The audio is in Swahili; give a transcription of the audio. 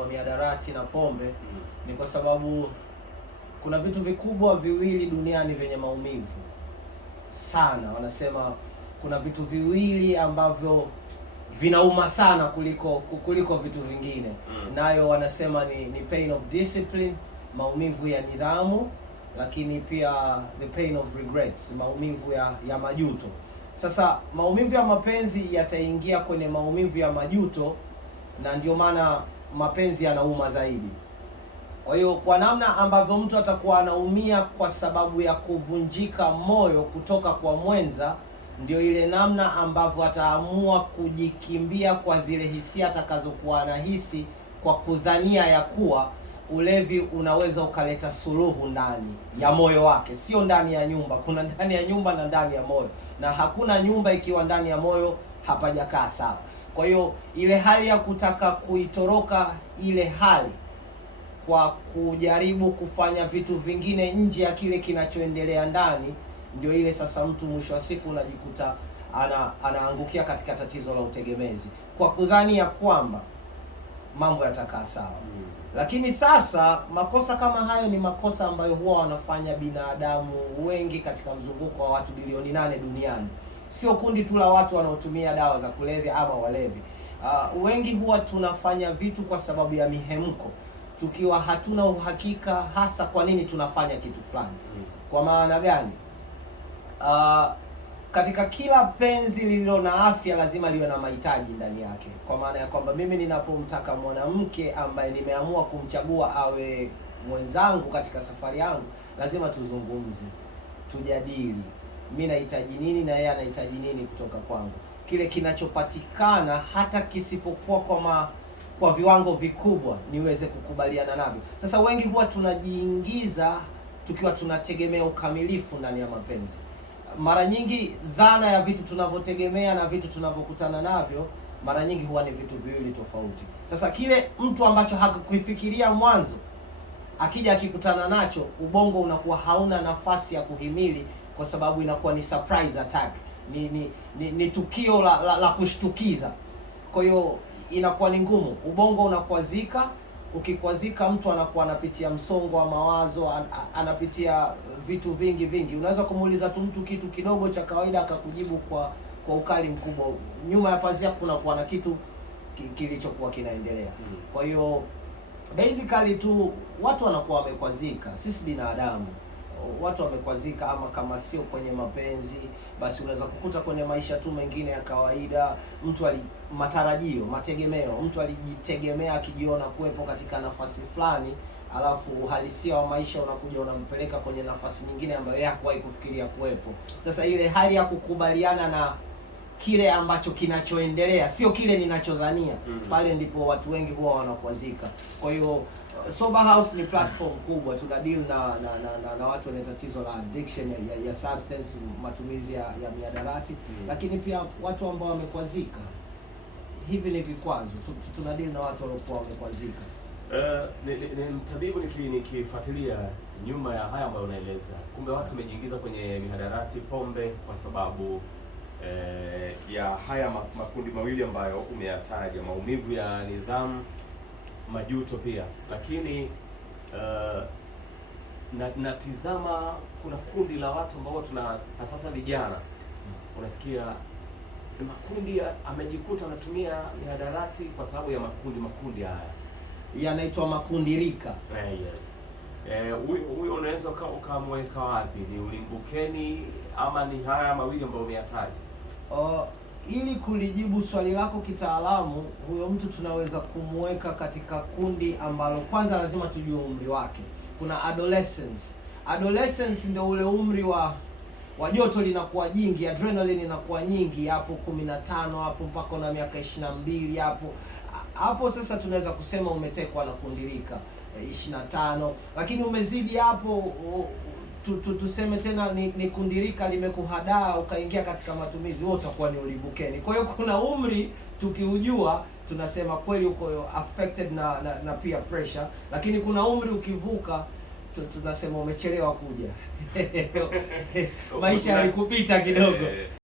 wa mihadarati na pombe ni kwa sababu kuna vitu vikubwa viwili duniani vyenye maumivu sana. Wanasema kuna vitu viwili ambavyo vinauma sana kuliko vitu vingine. Nayo wanasema ni pain of discipline, maumivu ya nidhamu, lakini pia the pain of regrets, maumivu ya majuto. Sasa maumivu ya mapenzi yataingia kwenye maumivu ya majuto, na ndio maana mapenzi yanauma zaidi. Kwa hiyo kwa namna ambavyo mtu atakuwa anaumia kwa sababu ya kuvunjika moyo kutoka kwa mwenza, ndio ile namna ambavyo ataamua kujikimbia kwa zile hisia atakazokuwa anahisi, kwa kudhania ya kuwa ulevi unaweza ukaleta suluhu ndani ya moyo wake, sio ndani ya nyumba. Kuna ndani ya nyumba na ndani ya moyo, na hakuna nyumba ikiwa ndani ya moyo hapajakaa sawa. Kwa hiyo ile hali ya kutaka kuitoroka ile hali kwa kujaribu kufanya vitu vingine nje ya kile kinachoendelea ndani, ndio ile sasa mtu mwisho wa siku unajikuta anaangukia katika tatizo la utegemezi kwa kudhani ya kwamba mambo yatakaa sawa. Lakini sasa makosa kama hayo ni makosa ambayo huwa wanafanya binadamu wengi katika mzunguko wa watu bilioni 8 duniani. Sio kundi tu la watu wanaotumia dawa za kulevya ama walevi. Wengi huwa tunafanya vitu kwa sababu ya mihemko, tukiwa hatuna uhakika hasa kwa nini tunafanya kitu fulani. Kwa maana gani? Katika kila penzi lililo na afya lazima liwe na mahitaji ndani yake. Kwa maana ya kwamba mimi ninapomtaka mwanamke ambaye nimeamua kumchagua awe mwenzangu katika safari yangu, lazima tuzungumze, tujadili mimi nahitaji nini na yeye anahitaji nini kutoka kwangu. Kile kinachopatikana hata kisipokuwa kwa viwango vikubwa niweze kukubaliana navyo. Sasa wengi huwa tunajiingiza tukiwa tunategemea ukamilifu ndani ya mapenzi. Mara nyingi dhana ya vitu tunavyotegemea na vitu tunavyokutana navyo mara nyingi huwa ni vitu viwili tofauti. Sasa kile mtu ambacho hakukifikiria mwanzo, akija akikutana nacho, ubongo unakuwa hauna nafasi ya kuhimili, kwa sababu inakuwa ni surprise attack, ni tukio la kushtukiza. Kwa hiyo inakuwa ni ngumu, ubongo unakwazika. Ukikwazika, mtu anakuwa anapitia msongo wa mawazo, anapitia vitu vingi. Unaweza kumuuliza tu mtu kitu kidogo cha kawaida akakujibu kwa ukali mkubwa. Nyuma ya pazia kuna kuwa na kitu kilichokuwa kinaendelea. Kwa hiyo basically tu watu wanakuwa wamekwazika. Sisi binadamu watu wamekwazika, ama kama sio kwenye mapenzi, basi unaweza kukuta kwenye maisha tu mengine ya kawaida. Mtu matarajio, mategemeo, mtu alijitegemea akijiona kuwepo katika nafasi fulani, alafu uhalisia wa maisha unakuja unampeleka kwenye nafasi nyingine ambayo yeye hakuwahi kufikiria kuwepo. Sasa ile hali ya kukubaliana na kile ambacho kinachoendelea, sio kile ninachodhania, pale ndipo watu wengi huwa wanakwazika. Kwa hiyo Sober House ni platform kubwa, tuna deal na watu wenye tatizo la addiction ya substance, matumizi ya mihadarati, lakini pia watu ambao wamekwazika. Hivi ni vikwazo, tuna deal na watu waliokuwa wamekwazika. Ni mtabibu, nikifuatilia nyuma ya haya ambayo unaeleza, kumbe watu wamejiingiza kwenye mihadarati, pombe, kwa sababu ya haya makundi mawili ambayo umeyataja, maumivu ya nidhamu, majuto pia. Lakini natizama kuna kundi la watu ambao sasa vijana, unasikia makundi amejikuta anatumia mihadarati kwa sababu ya makundi haya yanaitwa makundi rika. Yes. Huyo unaweza ukamweka wapi? Ni ulimbukeni ama ni haya mawili ambayo umeyataja? Ili kulijibu swali lako kitaalamu, huyo mtu tunaweza kumweka katika kundi ambalo kwanza lazima tujue umri wake. Kuna adolescence. Adolescence ndio ule umri wa joto linakuwa jingi, adrenaline inakuwa nyingi, hapo 15 hapo mpaka na miaka 22 hapo sasa tunaweza kusema umetekwa na kundi rika 25. Lakini umezidi hapo, tuseme tena ni kundi rika limekuhadaa ukaingia katika matumizi, wewe utakuwa ni ulibukeni. Kwa hiyo kuna umri tukiujua tunasema kweli uko affected na peer pressure, lakini kuna umri ukivuka tunasema umechelewa kuja. Maisha yalikupita kidogo.